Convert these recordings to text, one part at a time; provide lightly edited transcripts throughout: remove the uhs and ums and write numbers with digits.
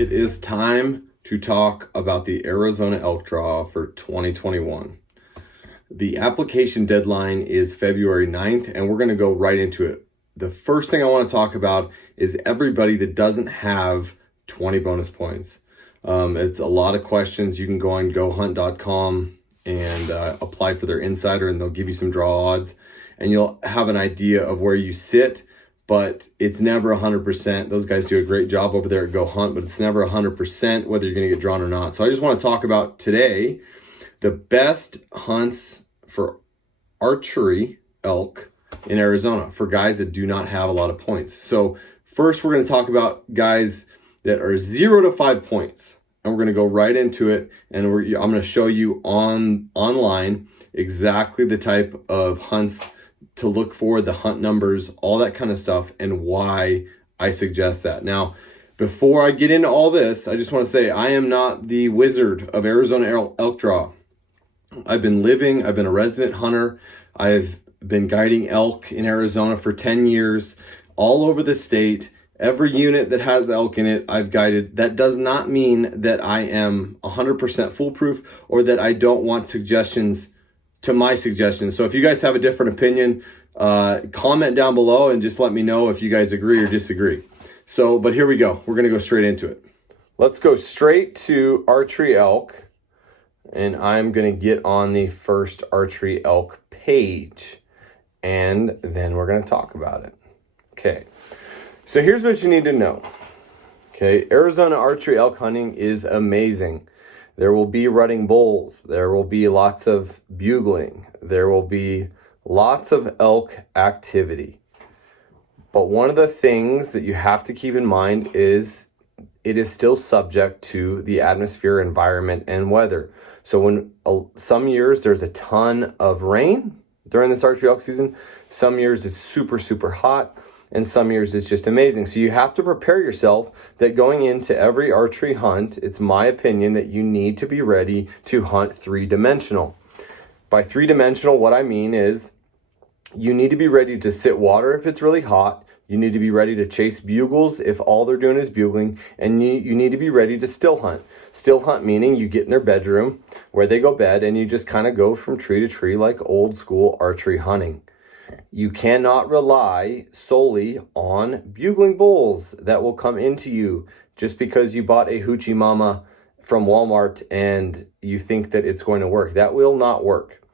It is time to talk about the Arizona elk draw for 2021. The application deadline is February 9th, and we're going to go right into it. The first thing I want to talk about is everybody that doesn't have 20 bonus points. It's a lot of questions. You can go on gohunt.com and apply for their insider, and they'll give you some draw odds, and you'll have an idea of where you sit. But it's never 100%. Those guys do a great job over there at Go Hunt, but it's never 100% whether you're going to get drawn or not. So I just want to talk about today the best hunts for archery elk in Arizona for guys that do not have a lot of points. So first we're going to talk about guys that are 0 to 5 points, and we're going to go right into it. And I'm going to show you online exactly the type of hunts to look for, the hunt numbers, all that kind of stuff, and why I suggest that. Now, before I get into all this, I just want to say I am not the wizard of Arizona elk draw. I've been a resident hunter. I've been guiding elk in Arizona for 10 years, all over the state. Every unit that has elk in it, I've guided. That does not mean that I am 100% foolproof or that I don't want suggestions to my suggestions. So if you guys have a different opinion, comment down below and just let me know if you guys agree or disagree. So, but here we go. We're going to go straight into it. Let's go straight to Archery Elk, and I'm going to get on the first Archery Elk page, and then we're going to talk about it. Okay, so here's what you need to know. Okay, Arizona archery elk hunting is amazing. There will be rutting bulls. There will be lots of bugling. There will be lots of elk activity. But one of the things that you have to keep in mind is it is still subject to the atmosphere, environment, and weather. So when some years there's a ton of rain during this archery elk season, some years it's super, super hot, and some years it's just amazing. So you have to prepare yourself that going into every archery hunt, it's my opinion that you need to be ready to hunt three-dimensional. By three-dimensional, what I mean is you need to be ready to sit water if it's really hot. You need to be ready to chase bugles if all they're doing is bugling. And you need to be ready to still hunt. Still hunt meaning you get in their bedroom where they go bed and you just kind of go from tree to tree like old school archery hunting. You cannot rely solely on bugling bulls that will come into you just because you bought a hoochie mama from Walmart and you think that it's going to work. That will not work.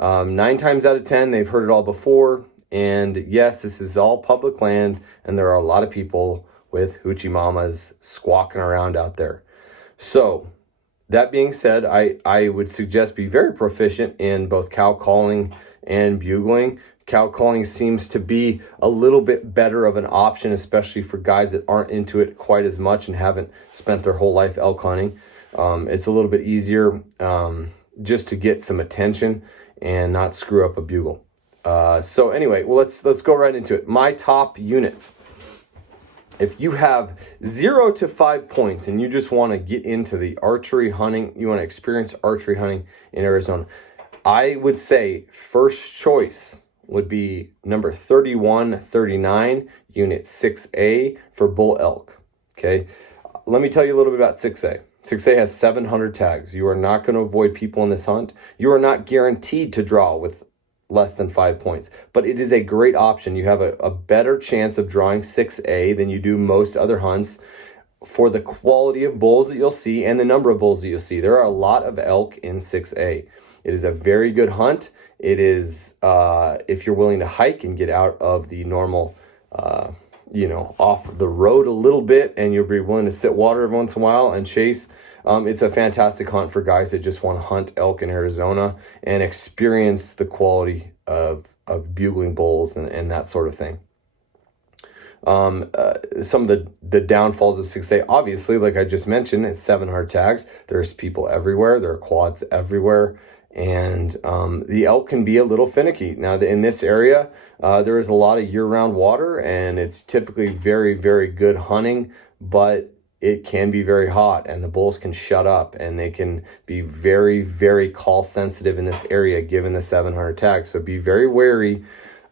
9 times out of 10, they've heard it all before. And yes, this is all public land, and there are a lot of people with hoochie mamas squawking around out there. So that being said, I would suggest be very proficient in both cow calling and bugling. Cow calling seems to be a little bit better of an option, especially for guys that aren't into it quite as much and haven't spent their whole life elk hunting. It's a little bit easier just to get some attention and not screw up a bugle. So anyway, well, let's go right into it. My top units. If you have 0 to 5 points and you just want to get into the archery hunting, you want to experience archery hunting in Arizona, I would say first choice would be number 3139, unit 6A for bull elk. Okay, let me tell you a little bit about 6A. 6A has 700 tags. You are not going to avoid people in this hunt. You are not guaranteed to draw with less than 5 points, but it is a great option. You have a better chance of drawing 6A than you do most other hunts for the quality of bulls that you'll see and the number of bulls that you'll see. There are a lot of elk in 6A. It is a very good hunt. It is, if you're willing to hike and get out of the normal, off the road a little bit, and you'll be willing to sit water every once in a while and chase, it's a fantastic hunt for guys that just want to hunt elk in Arizona and experience the quality of bugling bulls and that sort of thing. Some of the downfalls of 6A, obviously, like I just mentioned, it's 700 tags. There's people everywhere. There are quads everywhere. And the elk can be a little finicky. Now, in this area, there is a lot of year-round water, and it's typically very, very good hunting, but it can be very hot, and the bulls can shut up, and they can be very, very call sensitive in this area given the 700 tags. So be very wary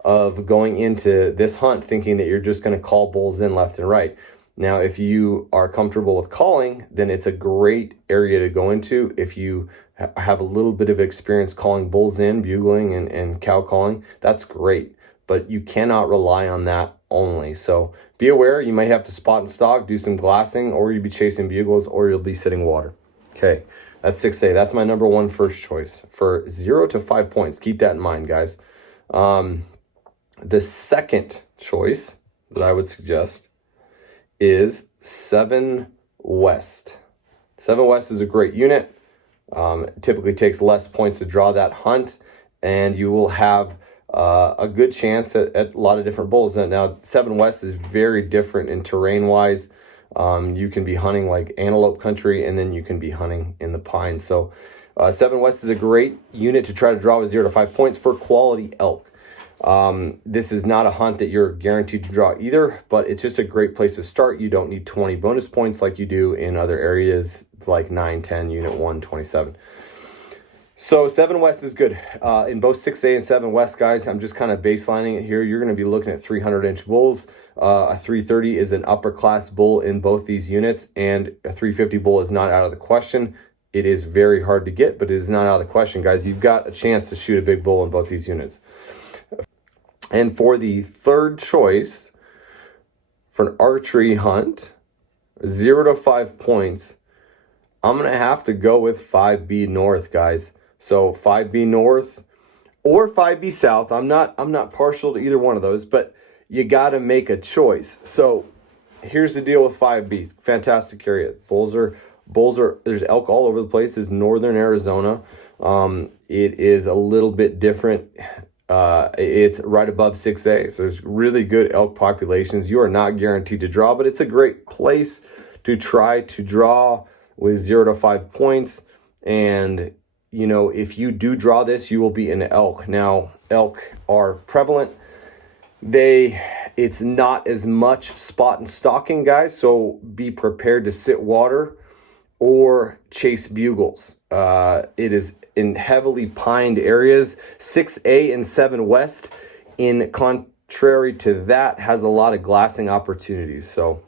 of going into this hunt thinking that you're just going to call bulls in left and right. Now, if you are comfortable with calling, then it's a great area to go into. If you have a little bit of experience calling bulls in, bugling and cow calling, that's great. But you cannot rely on that only. So be aware, you might have to spot and stalk, do some glassing, or you'll be chasing bugles, or you'll be sitting water. Okay, that's 6A. That's my number one first choice for 0 to 5 points. Keep that in mind, guys. The second choice that I would suggest is 7 West. 7 West is a great unit. It typically takes less points to draw that hunt, and you will have a good chance at a lot of different bulls. Now, 7 West is very different in terrain-wise. You can be hunting like antelope country, and then you can be hunting in the pines. So 7 West is a great unit to try to draw with 0 to 5 points for quality elk. This is not a hunt that you're guaranteed to draw either, but it's just a great place to start. You don't need 20 bonus points like you do in other areas like 9, 10, Unit 1, 27. So 7 West is good. In both 6A and 7 West, guys, I'm just kind of baselining it here. You're going to be looking at 300-inch bulls. A 330 is an upper class bull in both these units, and a 350 bull is not out of the question. It is very hard to get, but it is not out of the question, guys. You've got a chance to shoot a big bull in both these units. And for the third choice, for an archery hunt, 0 to 5 points, I'm going to have to go with 5B North, guys. So 5B North or 5B South. I'm not partial to either one of those, but you got to make a choice. So here's the deal with 5B. Fantastic area. Bulls are, there's elk all over the place. It's northern Arizona. It is a little bit different. It's right above 6A, so there's really good elk populations. You are not guaranteed to draw, but it's a great place to try to draw with 0 to 5 points. And you know, if you do draw this, you will be an elk. Now, elk are prevalent. It's not as much spot and stalking, guys, so be prepared to sit water or chase bugles. It is in heavily pined areas. 6A and 7 West, in contrary to that, has a lot of glassing opportunities. So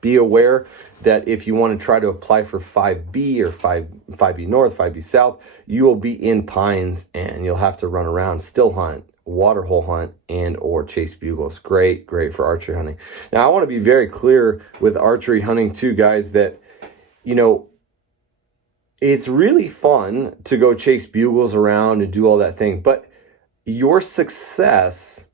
be aware that if you want to try to apply for 5B or 5B North, 5B South, you will be in pines and you'll have to run around, still hunt, waterhole hunt, and or chase bugles. Great for archery hunting. Now, I want to be very clear with archery hunting too, guys, that, you know, it's really fun to go chase bugles around and do all that thing, but your success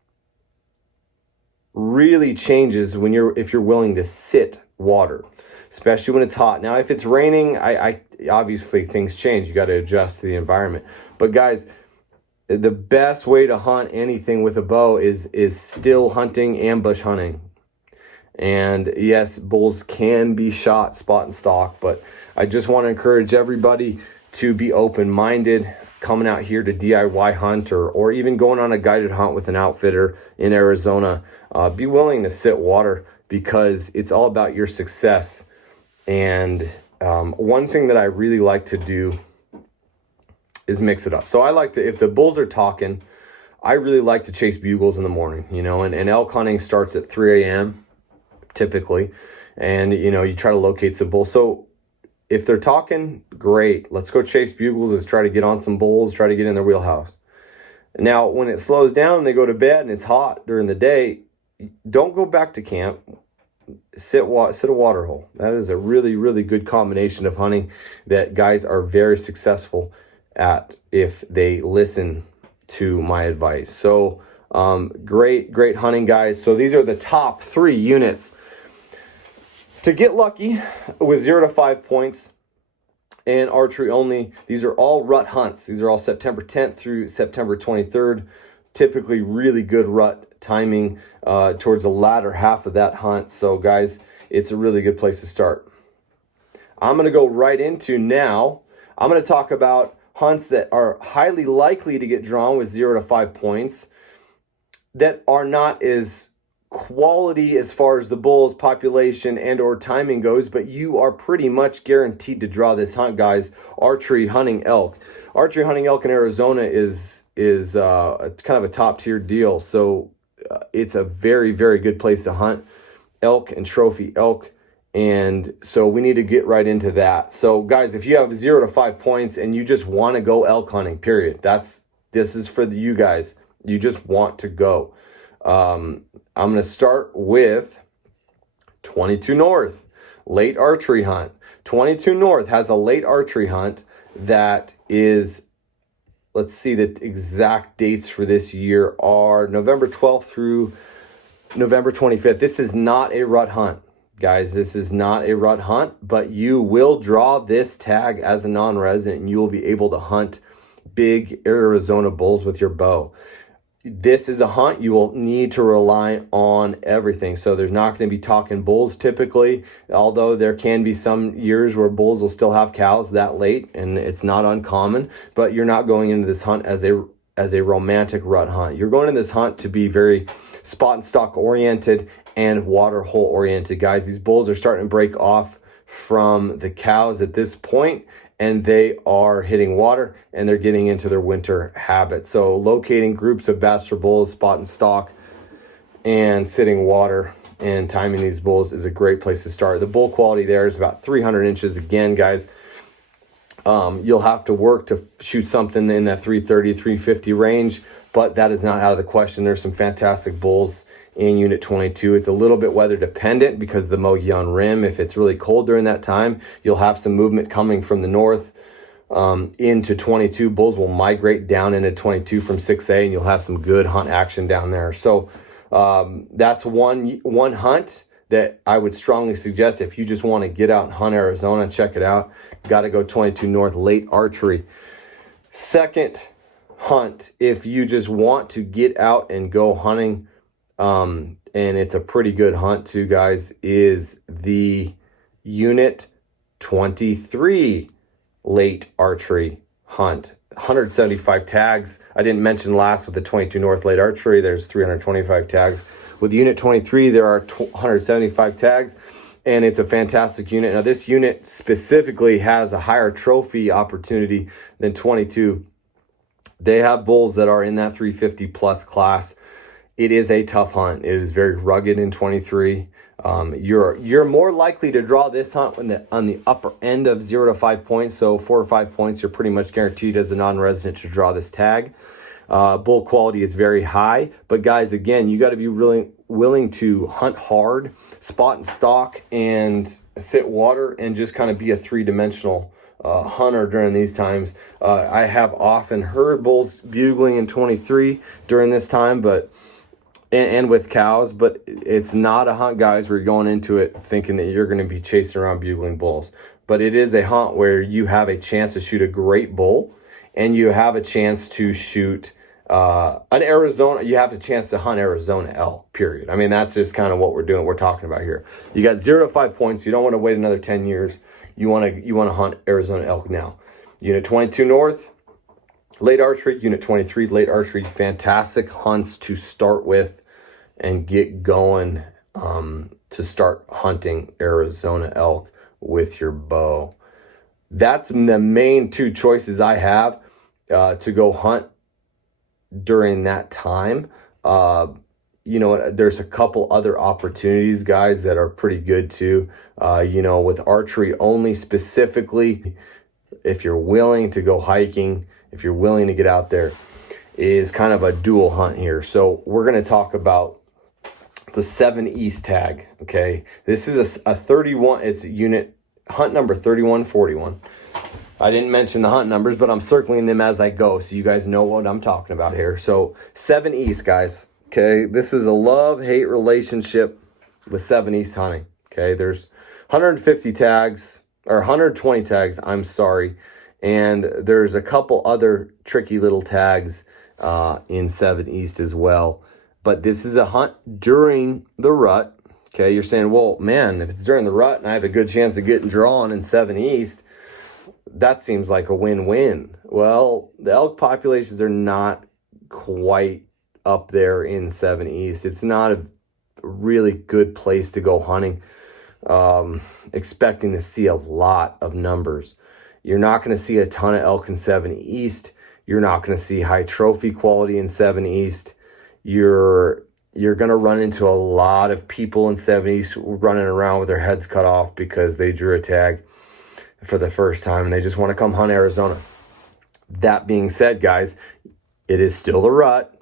really changes if you're willing to sit water, especially when it's hot. Now, if it's raining, I obviously things change. You got to adjust to the environment. But guys, the best way to hunt anything with a bow is still hunting, ambush hunting. And yes, bulls can be shot spot and stalk, but I just want to encourage everybody to be open-minded, coming out here to DIY hunt or even going on a guided hunt with an outfitter in Arizona. Be willing to sit water because it's all about your success. And one thing that I really like to do is mix it up. So I like to, if the bulls are talking, I really like to chase bugles in the morning, you know, and elk hunting starts at 3 a.m. typically. And, you know, you try to locate some bulls. So if they're talking, great. Let's go chase bugles. Let's try to get on some bulls, try to get in their wheelhouse. Now, when it slows down and they go to bed and it's hot during the day, don't go back to camp. Sit a water hole. That is a really good combination of hunting that guys are very successful at if they listen to my advice. So great hunting, guys. So these are the top 3 units to get lucky with 0 to 5 points and archery only. These are all rut hunts. These are all September 10th through September 23rd. Typically really good rut timing towards the latter half of that hunt. So guys, it's a really good place to start. I'm going to go right into now. I'm going to talk about hunts that are highly likely to get drawn with 0 to 5 points that are not as quality as far as the bulls population and or timing goes, but you are pretty much guaranteed to draw this hunt, guys. Archery hunting elk. Archery hunting elk in Arizona is kind of a top tier deal. So it's a very good place to hunt. elk and trophy elk. And so we need to get right into that. So guys, if you have 0 to 5 points and you just want to go elk hunting, period. This is for you guys. You just want to go. I'm going to start with 22 North, late archery hunt. 22 North has a late archery hunt that is, let's see, the exact dates for this year are November 12th through November 25th. This is not a rut hunt. Guys, this is not a rut hunt, but you will draw this tag as a non-resident and you will be able to hunt big Arizona bulls with your bow. This is a hunt you will need to rely on everything. So there's not going to be talking bulls typically, although there can be some years where bulls will still have cows that late, and it's not uncommon, but you're not going into this hunt as a romantic rut hunt. You're going into this hunt to be very spot and stock oriented and water hole oriented. Guys, these bulls are starting to break off from the cows at this point, and they are hitting water and they're getting into their winter habit. So locating groups of bachelor bulls, spot and stock, and sitting water and timing these bulls is a great place to start. The bull quality there is about 300 inches. Again, guys, you'll have to work to shoot something in that 330, 350 range, but that is not out of the question. There's some fantastic bulls in Unit 22. It's a little bit weather dependent because the Mogollon Rim, if it's really cold during that time, you'll have some movement coming from the north into 22. Bulls will migrate down into 22 from 6A, and you'll have some good hunt action down there. So that's one hunt that I would strongly suggest if you just want to get out and hunt Arizona. Check it out. Got to go 22 North late archery. Second hunt, if you just want to get out and go hunting, and it's a pretty good hunt too, guys, is the Unit 23 late archery hunt. 175 tags. I didn't mention last with the 22 North late archery, there's 325 tags. With Unit 23, there are 175 tags, and it's a fantastic unit. Now, this unit specifically has a higher trophy opportunity than 22. They have bulls that are in that 350 plus class. It is a tough hunt. It is very rugged in 23. You're more likely to draw this hunt on the upper end of 0 to 5 points. So 4 or 5 points, you're pretty much guaranteed as a non-resident to draw this tag. Bull quality is very high. But guys, again, you got to be really willing to hunt hard, spot and stock, and sit water, and just kind of be a three-dimensional hunter during these times. I have often heard bulls bugling in 23 during this time, but and with cows, but it's not a hunt, guys, where you're going into it thinking that you're going to be chasing around bugling bulls. But it is a hunt where you have a chance to shoot a great bull, and you have a chance to shoot an Arizona. You have a chance to hunt Arizona elk, period. I mean, that's just kind of what we're talking about here. You got 0 to 5 points. You don't want to wait another 10 years. You want to hunt Arizona elk now. Unit 22 North, late archery. Unit 23, late archery. Fantastic hunts to start with and get going to start hunting Arizona elk with your bow. That's the main two choices I have to go hunt during that time. There's a couple other opportunities, guys, that are pretty good too. With archery only specifically, if you're willing to go hiking, if you're willing to get out there, is kind of a dual hunt here. So we're going to talk about the 7 East tag. Okay, this is a 31. It's unit hunt number 3141. I didn't mention the hunt numbers, but I'm circling them as I go, so you guys know what I'm talking about here. So 7 East, guys. Okay, this is a love-hate relationship with 7 East hunting. Okay, there's 150 tags, or 120 tags, I'm sorry. And there's a couple other tricky little tags in 7 East as well. But this is a hunt during the rut. Okay, you're saying, well, man, if it's during the rut and I have a good chance of getting drawn in 7 East, that seems like a win-win. Well, the elk populations are not quite up there in 7 East. It's not a really good place to go hunting, expecting to see a lot of numbers. You're not going to see a ton of elk in 7 East. You're not going to see high trophy quality in 7 East. You're you're going to run into a lot of people in 70s running around with their heads cut off because they drew a tag for the first time and they just want to come hunt Arizona. That being said, guys, it is still the rut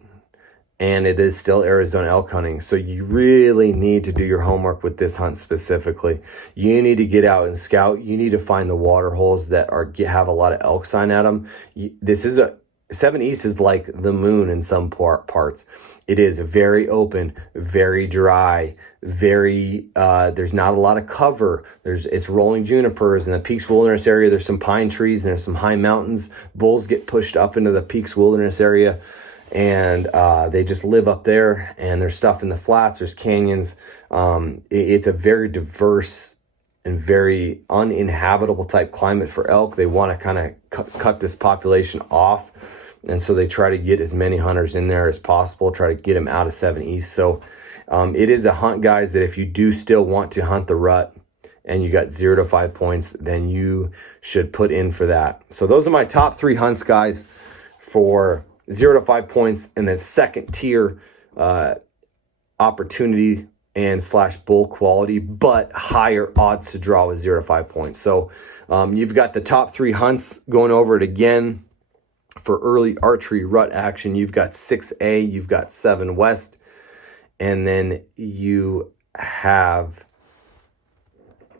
and it is still Arizona elk hunting. So you really need to do your homework with this hunt specifically. You need to get out and scout. You need to find the water holes that have a lot of elk sign at them. This is 7 East is like the moon in some parts. It is very open, very dry, there's not a lot of cover. It's rolling junipers. In the Peaks Wilderness area, there's some pine trees and there's some high mountains. Bulls get pushed up into the Peaks Wilderness area and they just live up there, and there's stuff in the flats, there's canyons. It's a very diverse and very uninhabitable type climate for elk. They want to kind of cut this population off. And so they try to get as many hunters in there as possible, try to get them out of 7 East. So it is a hunt, guys, that if you do still want to hunt the rut and you got 0 to 5 points, then you should put in for that. So those are my top 3 hunts, guys, for 0 to 5 points and then second tier opportunity and / bull quality, but higher odds to draw with 0 to 5 points. So you've got the top 3 hunts. Going over it again. For early archery rut action, you've got 6A, you've got 7 West, and then you have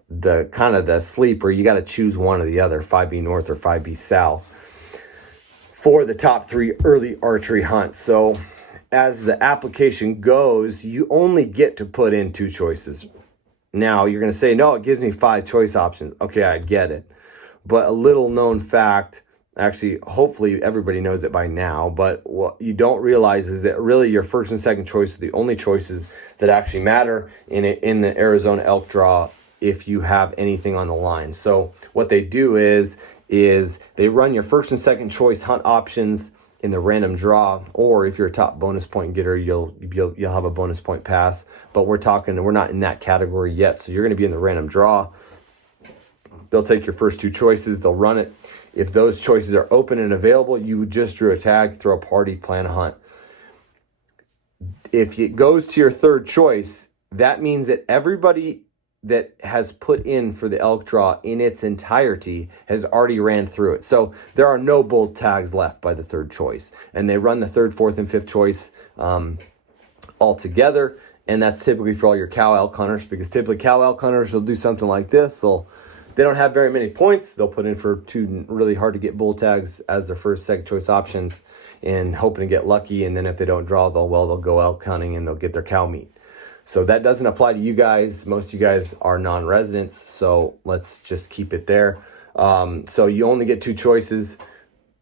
the kind of the sleeper. You got to choose one or the other, 5B North or 5B South, for the top 3 early archery hunts. So as the application goes, you only get to put in 2 choices. Now you're going to say, no, it gives me 5 choice options. Okay, I get it. But a little known fact, actually, hopefully everybody knows it by now, but what you don't realize is that really your first and second choice are the only choices that actually matter in the Arizona elk draw if you have anything on the line. So what they do is they run your first and second choice hunt options in the random draw, or if you're a top bonus point getter, you'll have a bonus point pass. But we're not in that category yet, so you're going to be in the random draw. They'll take your first 2 choices, they'll run it. If those choices are open and available, you just drew a tag, throw a party, plan a hunt. If it goes to your third choice, that means that everybody that has put in for the elk draw in its entirety has already ran through it. So there are no bull tags left by the third choice. And they run the third, fourth, and fifth choice all together. And that's typically for all your cow elk hunters, because typically cow elk hunters will do something like this. They don't have very many points. They'll put in for 2 really hard to get bull tags as their first, second choice options and hoping to get lucky. And then if they don't draw, they'll go elk hunting and they'll get their cow meat. So that doesn't apply to you guys. Most of you guys are non-residents. So let's just keep it there. So you only get 2 choices.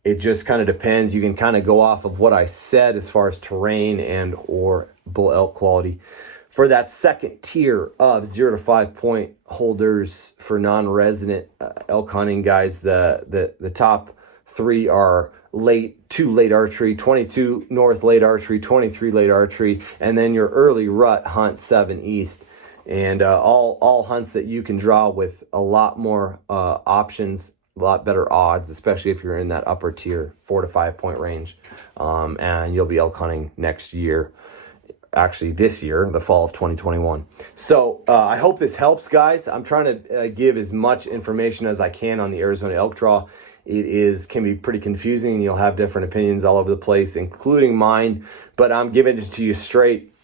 It just kind of depends. You can kind of go off of what I said as far as terrain and or bull elk quality. For that second tier of 0 to 5 point holders for non-resident elk hunting, guys, the top 3 are 2 late archery, 22 north late archery, 23 late archery, and then your early rut hunt 7 east. And all hunts that you can draw with a lot more options, a lot better odds, especially if you're in that upper tier 4 to 5 point range. And you'll be elk hunting next year. Actually this year, the fall of 2021. So I hope this helps, guys. I'm trying to give as much information as I can on the Arizona elk draw. It can be pretty confusing, and you'll have different opinions all over the place, including mine, but I'm giving it to you straight.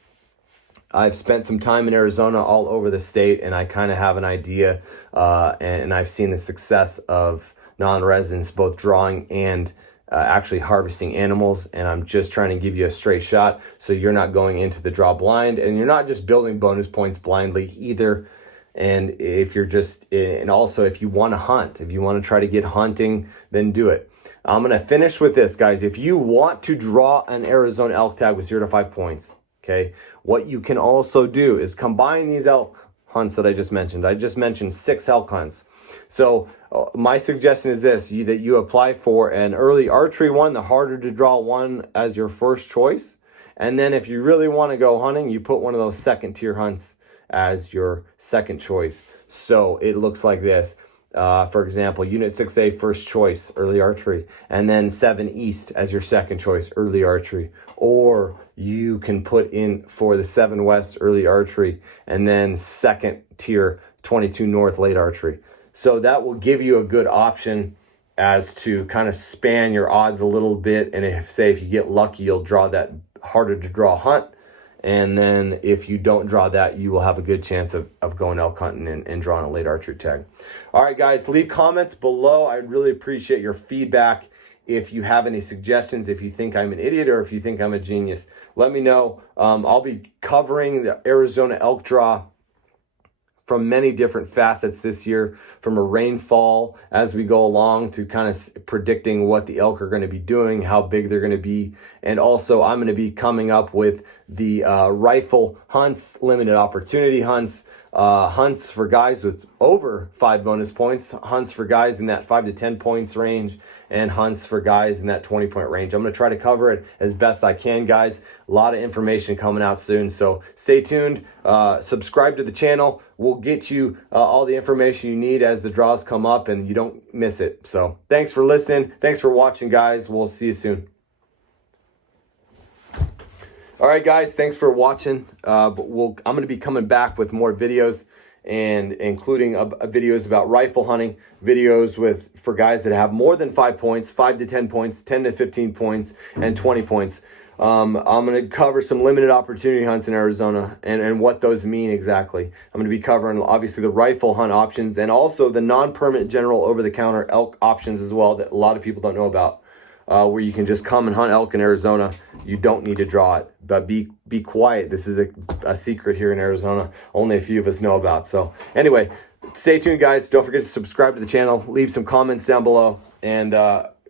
I've spent some time in Arizona all over the state, and I kind of have an idea, and I've seen the success of non-residents both drawing and actually harvesting animals, and I'm just trying to give you a straight shot so you're not going into the draw blind, and you're not just building bonus points blindly either. And also if you want to hunt, if you want to try to get hunting, then do it. I'm going to finish with this, guys. If you want to draw an Arizona elk tag with 0 to 5 points, okay, what you can also do is combine these elk hunts that I just mentioned. I just mentioned 6 elk hunts. So my suggestion is this, that you apply for an early archery one, the harder to draw one, as your first choice. And then if you really want to go hunting, you put one of those second tier hunts as your second choice. So it looks like this. For example, Unit 6A, first choice, early archery, and then 7 East as your second choice, early archery. Or you can put in for the 7 West, early archery, and then second tier, 22 North, late archery. So that will give you a good option as to kind of span your odds a little bit. And if you get lucky, you'll draw that harder to draw hunt. And then if you don't draw that, you will have a good chance of going elk hunting and drawing a late archery tag. All right, guys, leave comments below. I'd really appreciate your feedback. If you have any suggestions, if you think I'm an idiot or if you think I'm a genius, let me know. I'll be covering the Arizona elk draw from many different facets this year, from a rainfall as we go along to kind of predicting what the elk are going to be doing, how big they're going to be. And also I'm going to be coming up with the rifle hunts, limited opportunity hunts, hunts for guys with over 5 bonus points, hunts for guys in that 5 to 10 points range, and hunts for guys in that 20-point range. I'm going to try to cover it as best I can, guys. A lot of information coming out soon, so stay tuned. Subscribe to the channel. We'll get you all the information you need as the draws come up and you don't miss it. So thanks for listening. Thanks for watching, guys. We'll see you soon. All right, guys, thanks for watching. I'm going to be coming back with more videos, and including videos about rifle hunting, videos for guys that have more than 5 points, 5 to 10 points, 10 to 15 points, and 20 points. I'm going to cover some limited opportunity hunts in Arizona and what those mean exactly. I'm going to be covering, obviously, the rifle hunt options and also the non-permanent general over-the-counter elk options as well that a lot of people don't know about. Where you can just come and hunt elk in Arizona. You don't need to draw it, but be quiet. This is a secret here in Arizona. Only a few of us know about. So anyway, stay tuned, guys. Don't forget to subscribe to the channel. Leave some comments down below, and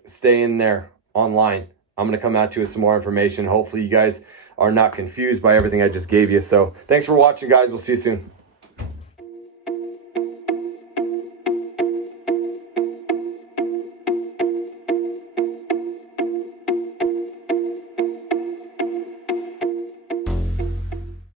stay in there online. I'm going to come at you with some more information. Hopefully you guys are not confused by everything I just gave you. So thanks for watching, guys. We'll see you soon.